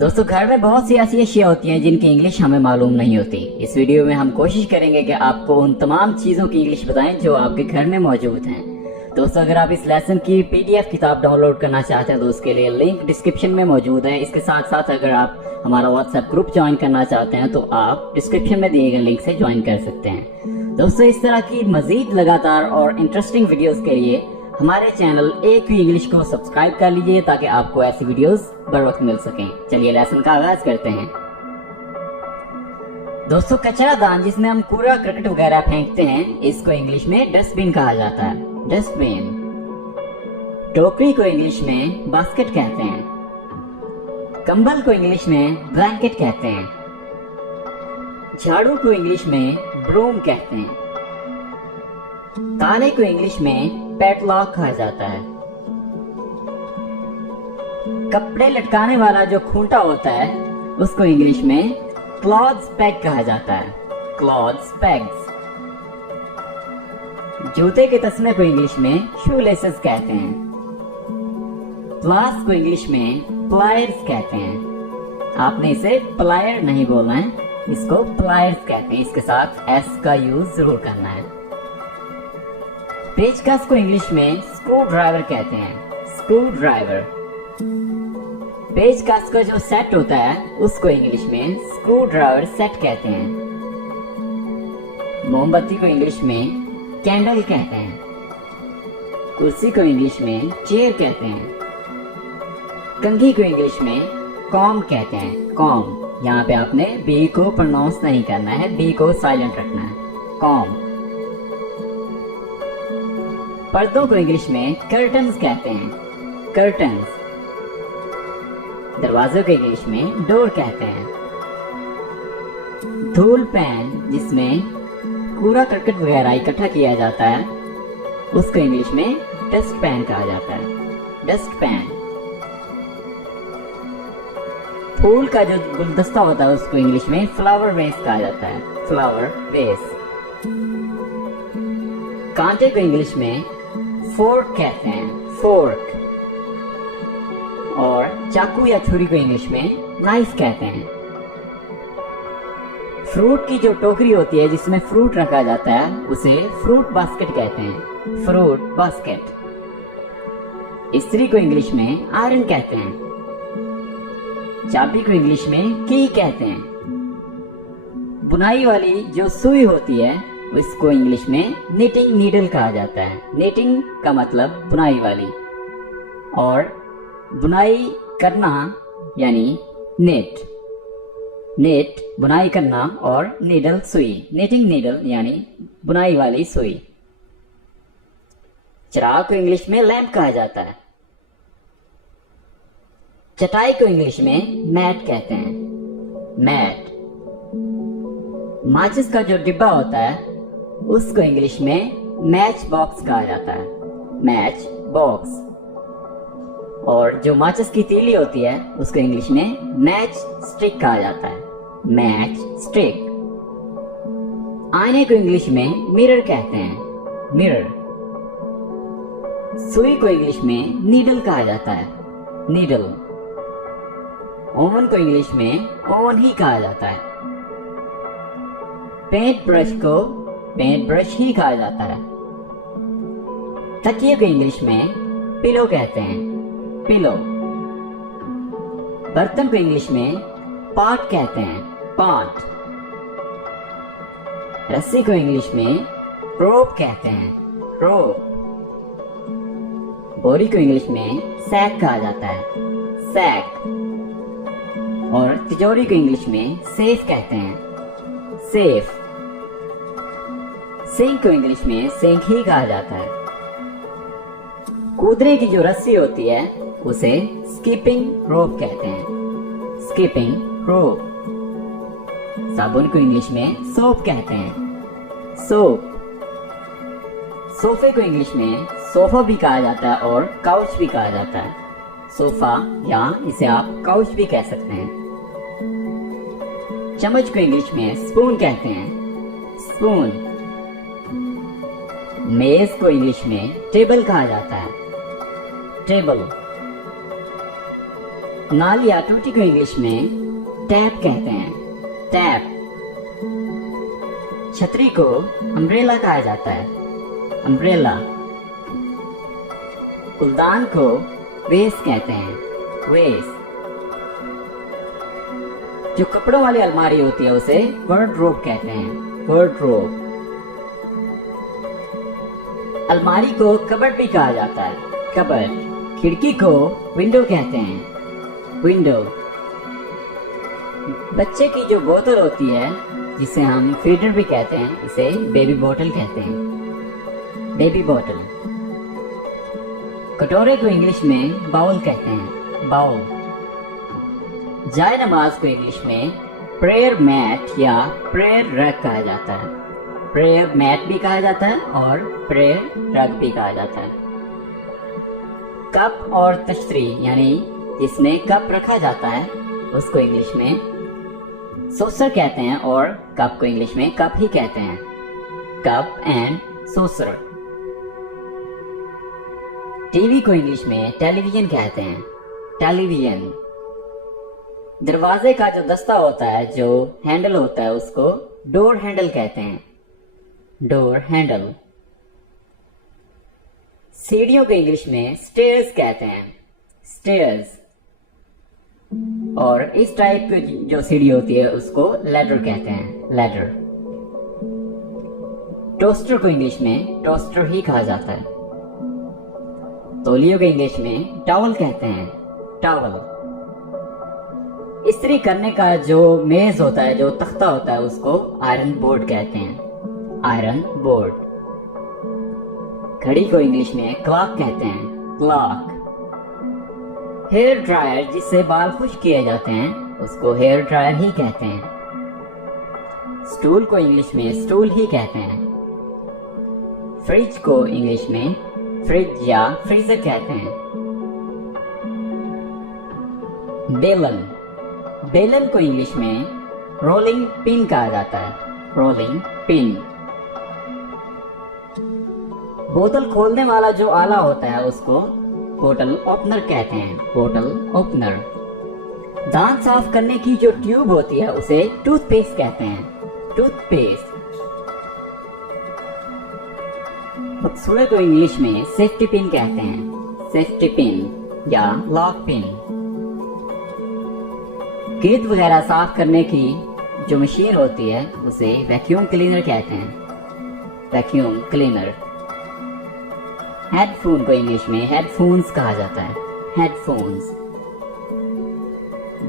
दोस्तों, घर में बहुत सी ऐसी अशिया होती हैं जिनकी इंग्लिश हमें मालूम नहीं होती। इस वीडियो में हम कोशिश करेंगे कि आपको उन तमाम चीज़ों की इंग्लिश बताएं जो आपके घर में मौजूद हैं। दोस्तों, अगर आप इस लेसन की PDF किताब डाउनलोड करना चाहते हैं तो उसके लिए लिंक डिस्क्रिप्शन में मौजूद है। इसके साथ साथ अगर आप हमारा WhatsApp ग्रुप ज्वाइन करना चाहते हैं तो आप डिस्क्रिप्शन में दिए गए लिंक से ज्वाइन कर सकते हैं। दोस्तों, इस तरह की मजीद लगातार और इंटरेस्टिंग वीडियोज़ के लिए हमारे चैनल AQ इंग्लिश को सब्सक्राइब कर लीजिए ताकि आपको ऐसी वीडियोस बर वक्त मिल सकें। चलिए लेसन का आगाज करते हैं। दोस्तों, कचरा दान जिसमें हम कूड़ा करकट वगैरह फेंकते हैं, इसको इंग्लिश में डस्टबिन कहा जाता है। डस्टबिन। टोकरी को इंग्लिश में बास्केट कहते हैं। कंबल को इंग्लिश में ब्लैंकेट कहते हैं। झाड़ू को इंग्लिश में ब्रूम कहते हैं। ताले को इंग्लिश में पैडलॉक कहा जाता है। कपड़े लटकाने वाला जो खूंटा होता है उसको इंग्लिश में क्लॉथ्स पेग कहा जाता है। Clothes pegs. जूते के तस्मे को इंग्लिश में शू लेसेस कहते हैं। प्लास को इंग्लिश में प्लायर्स कहते हैं। आपने इसे प्लायर नहीं बोलना है, इसको प्लायर्स कहते हैं। इसके साथ S का यूज जरूर करना है। पेचकस को इंग्लिश में स्क्रू ड्राइवर कहते हैं। Screw driver. पेचकस का जो सेट होता है उसको इंग्लिश में स्क्रू ड्राइवर सेट कहते हैं। मोमबत्ती को इंग्लिश में कैंडल कहते हैं। कुर्सी को इंग्लिश में चेयर कहते हैं। कंघी को इंग्लिश में कॉम कहते हैं। कॉम। यहाँ पे आपने B को प्रोनाउंस नहीं करना है, B को साइलेंट रखना है। कॉम। पर्दों को इंग्लिश में कर्टन्स कहते हैं। कर्टन्स। दरवाजों को इंग्लिश में डोर कहते हैं। धूल पैन जिसमें कूड़ा करकट वगैरह इकट्ठा किया जाता है उसको इंग्लिश में डस्ट पैन कहा जाता है। Dust pan. फूल का जो गुलदस्ता होता है उसको इंग्लिश में फ्लावर वेस कहा जाता है। Flower vase. कांटे को इंग्लिश में फोर्क कहते हैं। फोर्क। और चाकू या छुरी को इंग्लिश में नाइफ कहते हैं। फ्रूट की जो टोकरी होती है जिसमें फ्रूट रखा जाता है उसे फ्रूट बास्केट कहते हैं। Fruit basket. इस्त्री को इंग्लिश में आयरन कहते हैं। चाबी को इंग्लिश में की कहते हैं। बुनाई वाली जो सुई होती है इसको इंग्लिश में निटिंग नीडल कहा जाता है। निटिंग का मतलब बुनाई वाली, और बुनाई करना यानी नेट। नेट बुनाई करना और नीडल सुई। निटिंग नीडल यानी बुनाई वाली सुई। चिराग को इंग्लिश में लैंप कहा जाता है। चटाई को इंग्लिश में मैट कहते हैं। मैट। माचिस का जो डिब्बा होता है उसको इंग्लिश में मैच बॉक्स कहा जाता है। Match box. और जो माचिस की तीली होती है उसको इंग्लिश में मैच स्टिक कहा जाता है। Match stick. आईने को इंग्लिश में मिरर कहते हैं। मिरर। सुई को इंग्लिश में नीडल कहा जाता है। नीडल। ओवन को इंग्लिश में ओवन ही कहा जाता है। पेंट ब्रश को पेंट ब्रश ही कहा जाता है। तकिए को इंग्लिश में पिलो कहते हैं। पिलो। बर्तन को इंग्लिश में पॉट कहते हैं। पॉट। रस्सी को इंग्लिश में रोप कहते हैं। रोप। बोरी को इंग्लिश में सैक कहा जाता है। सैक। और तिजोरी को इंग्लिश में सेफ कहते हैं। सेफ। सिंक को इंग्लिश में सिंक ही कहा जाता है। कूदने की जो रस्सी होती है उसे स्कीपिंग रोप कहते हैं। स्कीपिंग रोप। साबुन को इंग्लिश में सोप कहते हैं। सोप। सोफे को इंग्लिश में सोफा भी कहा जाता है और काउच भी कहा जाता है। सोफा या इसे आप काउच भी कह सकते हैं। चम्मच को इंग्लिश में स्पून कहते हैं। स्पून। मेज को इंग्लिश में टेबल कहा जाता है। टेबल। नाल या टूटी को इंग्लिश में टैप कहते हैं, टैप। छतरी को अम्ब्रेला कहा जाता है, अम्ब्रेला। फूलदान को वेस कहते हैं, वेस। जो कपड़ों वाली अलमारी होती है उसे वार्डरोब कहते हैं, वार्डरोब। अलमारी को कबर्ड भी कहा जाता है, कबर्ड। खिड़की को विंडो कहते हैं, विंडो। बच्चे की जो बोतल होती है जिसे हम फीडर भी कहते हैं, इसे बेबी बोतल कहते हैं, बेबी बोतल। कटोरे को इंग्लिश में बाउल कहते हैं, बाउल। जाय नमाज को इंग्लिश में प्रेयर मैट या प्रेयर रग कहा जाता है, प्रेयर मैट भी कहा जाता है और प्रेयर रग भी कहा जाता है। कप और तश्तरी यानी जिसमें कप रखा जाता है उसको इंग्लिश में सोसर कहते हैं और कप को इंग्लिश में कप ही कहते हैं, कप एंड सोसर। टीवी को इंग्लिश में टेलीविजन कहते हैं, टेलीविजन। दरवाजे का जो दस्ता होता है, जो हैंडल होता है, उसको डोर हैंडल कहते हैं, डोर हैंडल। सीढ़ियों को इंग्लिश में स्टेयर्स कहते हैं, स्टेयर्स। और इस टाइप की जो सीढ़ी होती है उसको लैडर कहते हैं, लैडर। टोस्टर को इंग्लिश में टोस्टर ही कहा जाता है। तौलियों को इंग्लिश में टॉवल कहते हैं, टॉवल। इस्त्री करने का जो मेज होता है, जो तख्ता होता है, उसको आयरन बोर्ड कहते हैं, आयरन बोर्ड। घड़ी को इंग्लिश में क्लॉक कहते हैं, क्लॉक। हेयर ड्रायर जिससे बाल खुश्क किए जाते हैं उसको हेयर ड्रायर ही कहते हैं। स्टूल को इंग्लिश में स्टूल ही कहते हैं। फ्रिज को इंग्लिश में फ्रिज या फ्रीजर कहते हैं। बेलन, बेलन को इंग्लिश में रोलिंग पिन कहा जाता है, रोलिंग पिन। बोतल खोलने वाला जो आला होता है उसको बोतल ओपनर कहते हैं, बोतल ओपनर। दांत साफ करने की जो ट्यूब होती है उसे टूथपेस्ट कहते हैं, टूथपेस्ट। बक्सुए को इंग्लिश में सेफ्टी पिन कहते हैं, सेफ्टी पिन या लॉक पिन। गिद्ध वगैरह साफ करने की जो मशीन होती है उसे वैक्यूम क्लीनर कहते हैं, वैक्यूम क्लीनर। हेडफोन को इंग्लिश में हेडफोन्स कहा जाता है, हेडफोन्स।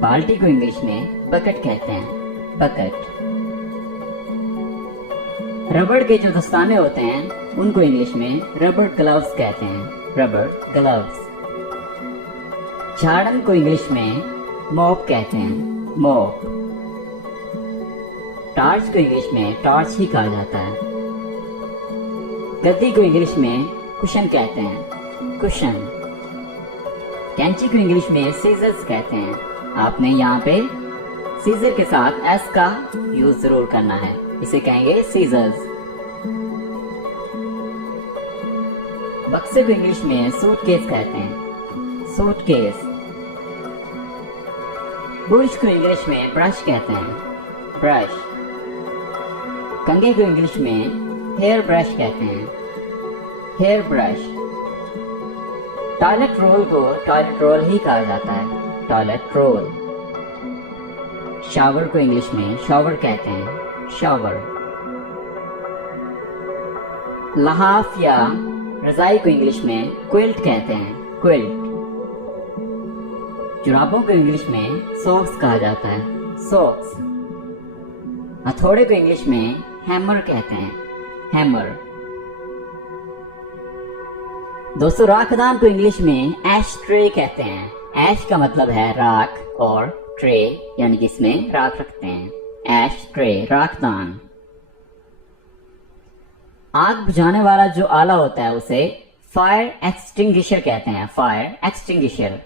बाल्टी को इंग्लिश में बकेट कहते हैं, बकेट। रबड़ के जो दस्ताने होते हैं उनको इंग्लिश में रबड़ ग्लव्स कहते हैं, रबड़ ग्लव्स। झाड़न को इंग्लिश में मॉप कहते हैं, मॉप। टॉर्च को इंग्लिश में टॉर्च ही कहा जाता है। गद्दी को इंग्लिश में कुशन कहते हैं, कुशन। कैंची को इंग्लिश में सीजर्स कहते हैं। आपने यहाँ पे सीजर के साथ एस का यूज जरूर करना है, इसे कहेंगे सीजर्स। बक्से को इंग्लिश में सूटकेस कहते हैं, सूटकेस। ब्रश को इंग्लिश में ब्रश कहते हैं, ब्रश। कंघे को इंग्लिश में हेयर ब्रश कहते हैं, हेयर ब्रश। टॉयलेट रोल को टॉयलेट रोल ही कहा जाता है, टॉयलेट रोल। शावर को इंग्लिश में शावर कहते हैं, शावर। लहाफ या रजाई को इंग्लिश में क्विल्ट कहते हैं, क्विल्ट। जुराबों को इंग्लिश में सॉक्स कहा जाता है, सॉक्स। हथौड़े को इंग्लिश में हैमर कहते हैं, हैमर। दोस्तों, राखदान को इंग्लिश में एश ट्रे कहते हैं। एश का मतलब है राख और ट्रे यानी जिसमें राख रखते हैं, एश ट्रे, राखदान। आग बुझाने वाला जो आला होता है उसे फायर एक्सटिंग्विशर कहते हैं, फायर एक्सटिंग्विशर।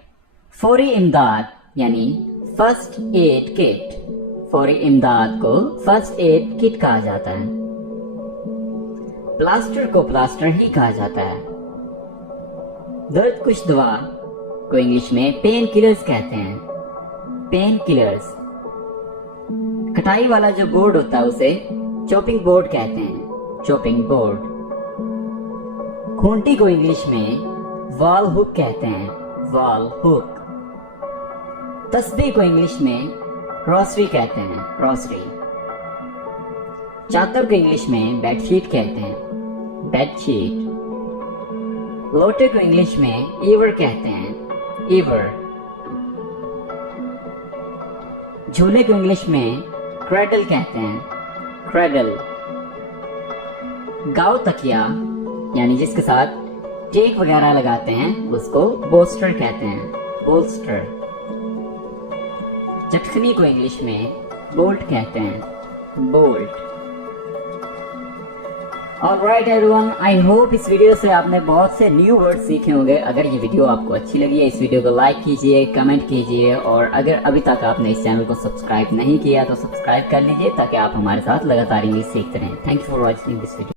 फौरी इमदाद यानी फर्स्ट एड किट, फौरी इमदाद को फर्स्ट एड किट कहा जाता है। प्लास्टर को प्लास्टर ही कहा जाता है। दर्द कुश दवा को इंग्लिश में पेन किलर्स कहते हैं, पेन किलर्स। कटाई वाला जो बोर्ड होता है उसे चॉपिंग बोर्ड कहते हैं, चॉपिंग बोर्ड। खूंटी को इंग्लिश में वॉल हुक कहते हैं, वॉल हुक। तस्बीह को इंग्लिश में रोसरी कहते हैं, रोसरी। चादर को इंग्लिश में बेडशीट कहते हैं, बेडशीट। लोटे को इंग्लिश में ईवर कहते हैं, ईवर। झूले को इंग्लिश में क्रेडल कहते हैं, क्रेडल। गाव तकिया यानी जिसके साथ टेक वगैरह लगाते हैं उसको बोल्स्टर कहते हैं, बोल्स्टर। चटखनी को इंग्लिश में बोल्ट कहते हैं, bolt. Alright everyone, I hope इस वीडियो से आपने बहुत से न्यू वर्ड सीखे होंगे। अगर ये वीडियो आपको अच्छी लगी है, इस वीडियो को लाइक कीजिए, कमेंट कीजिए, और अगर अभी तक आपने इस चैनल को सब्सक्राइब नहीं किया तो सब्सक्राइब कर लीजिए ताकि आप हमारे साथ लगातार इंग्लिश सीखते रहें। Thank you for watching this video.